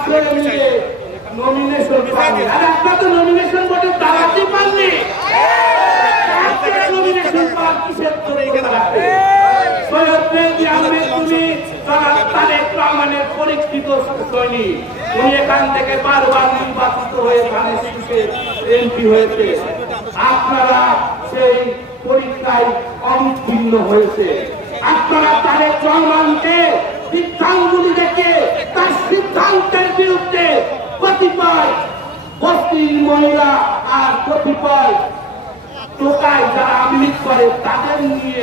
পাঁচজনে মিলে নমিনেশন পাননি। আর আপনার তো নমিনেশন বোর্ডের দাঁড়াতে পাননি, নমিনেশন পাওয়ার কিসের ধরে এখানে রাখতে? সৈয়দ মেহেদী আহমেদ তুমি তারেক রহমানের পরীক্ষিত সৈনিক, উনি এখান থেকে বারবার নির্বাচিত হয়ে ধানের শীষে এমপি হয়েছে। আপনারা সেই পরীক্ষায় অনুত্তীর্ণ হয়েছে। আপনারা তারেক রহমানকে সিদ্ধান্তগুলি দেখে তার সিদ্ধান্তের বিরুদ্ধে কতিপয় বস্তির মহিলা আর কতিপয় টোকায় যারা আওয়ামী করে তাদের নিয়ে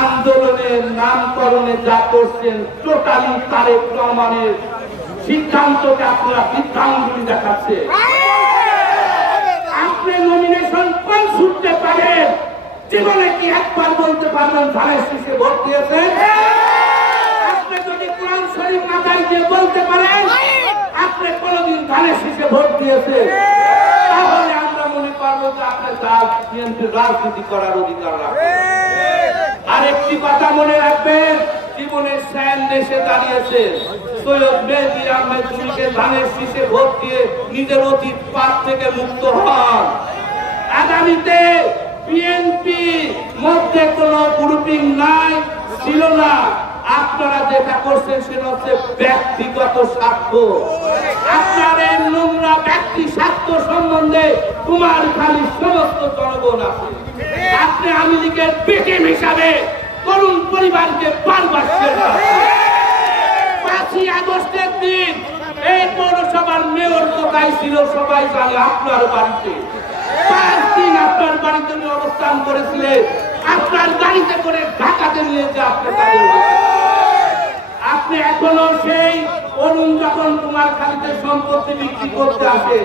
আন্দোলনের নামকরণে যা করছেন টোটালি তারেক রহমানের সিদ্ধান্তকে আপনারা সিদ্ধান্তগুলি দেখাচ্ছে। আপনি নমিনেশন কোন ছুটতে পারেন? জীবনে কি একবার বলতে পারবেন ধানের শীষে ভোট দিয়েছেন? আপনি যদি কোরআন শরীফ মাথায় দিয়ে বলতে পারেন আপনি কোনদিন ধানের শীষে ভোট দিয়েছেন, তাহলে আমরা মনে করবো যে আপনার রাজনীতি করার অধিকার রাখেন। আরেকটি কথা মনে রাখবেন, জীবনের স্যান দেশে দাঁড়িয়েছে সৈয়দ মেহেদী আহমেদ তুমিকে ধানের শীষে ভোট দিয়ে নিজের অতীত পাপ থেকে মুক্ত হন। আগামীতে বিএনপি মধ্যে কোন গ্রুপিং নাই, ছিল না। আপনারা যেটা করছেন সেটা হচ্ছে ব্যক্তিগত স্বার্থ। আপনার এই নোংরা ব্যক্তি স্বার্থ সম্বন্ধে তোমার খালি সমস্ত জনগণ আছে। আপনি আওয়ামী লীগের ভিকটিম হিসাবে তরুণ পরিবারকে বারবার 5ই আগস্টের দিন এই পৌরসভার মেয়র কোথায় ছিল সবাই জানে, আপনার বাড়িতে 5 দিন আপনার বাড়িতে অবস্থান করেছিলেন। আপনার গাড়িতে করে ঢাকাতে নিয়ে যে আপনি এখনো সেই অরুণ যখন তোমার খালিতে সম্পত্তি বিক্রি করতে আসে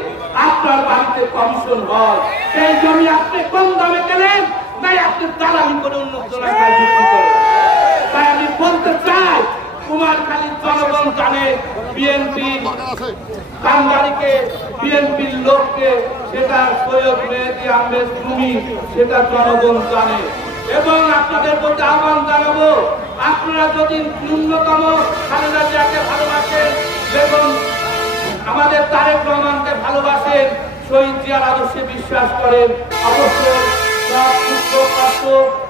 আপনার বাড়িতে কমিশন হয়, সেই জমি আপনি কম দামে কেনেন, তাই আপনি দালালি করে অন্য জনতায় বিক্রি করেন। তাই আমি বলতে চাই কুমার খালির জনগণ জানে বিএনপি কান্দারিকে, বিএনপির লোককে, সেটা সৈয়দ মেহেদী আহমেদ তুমি, সেটা জনগণ জানে। এবং আপনাদের প্রতি আহ্বান জানাবো, আপনারা যদি ন্যূনতম খালেদা জিয়াকে ভালোবাসেন এবং আমাদের তারেক রহমানকে ভালোবাসেন, শহীদ জিয়ার আদর্শে বিশ্বাস করেন, অবশ্যই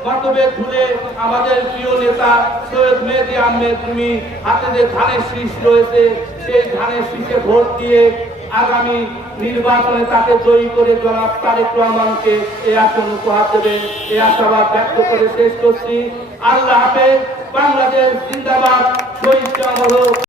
মতভেদ ভুলে আমাদের প্রিয় নেতা সৈয়দ মেহেদী আহমেদ তুমি হাতে যে ধানের শীষ রয়েছে সেই ধানের শীষে ভোট দিয়ে আগামী নির্বাচনে তাকে জয়ী করে জনাব তারেক রহমানকে এই আসন উপহার দেবেন, এই আশাবাদ ব্যক্ত করে শেষ করছি। আল্লাহ হাফেজ। বাংলাদেশ জিন্দাবাদ। শহীদ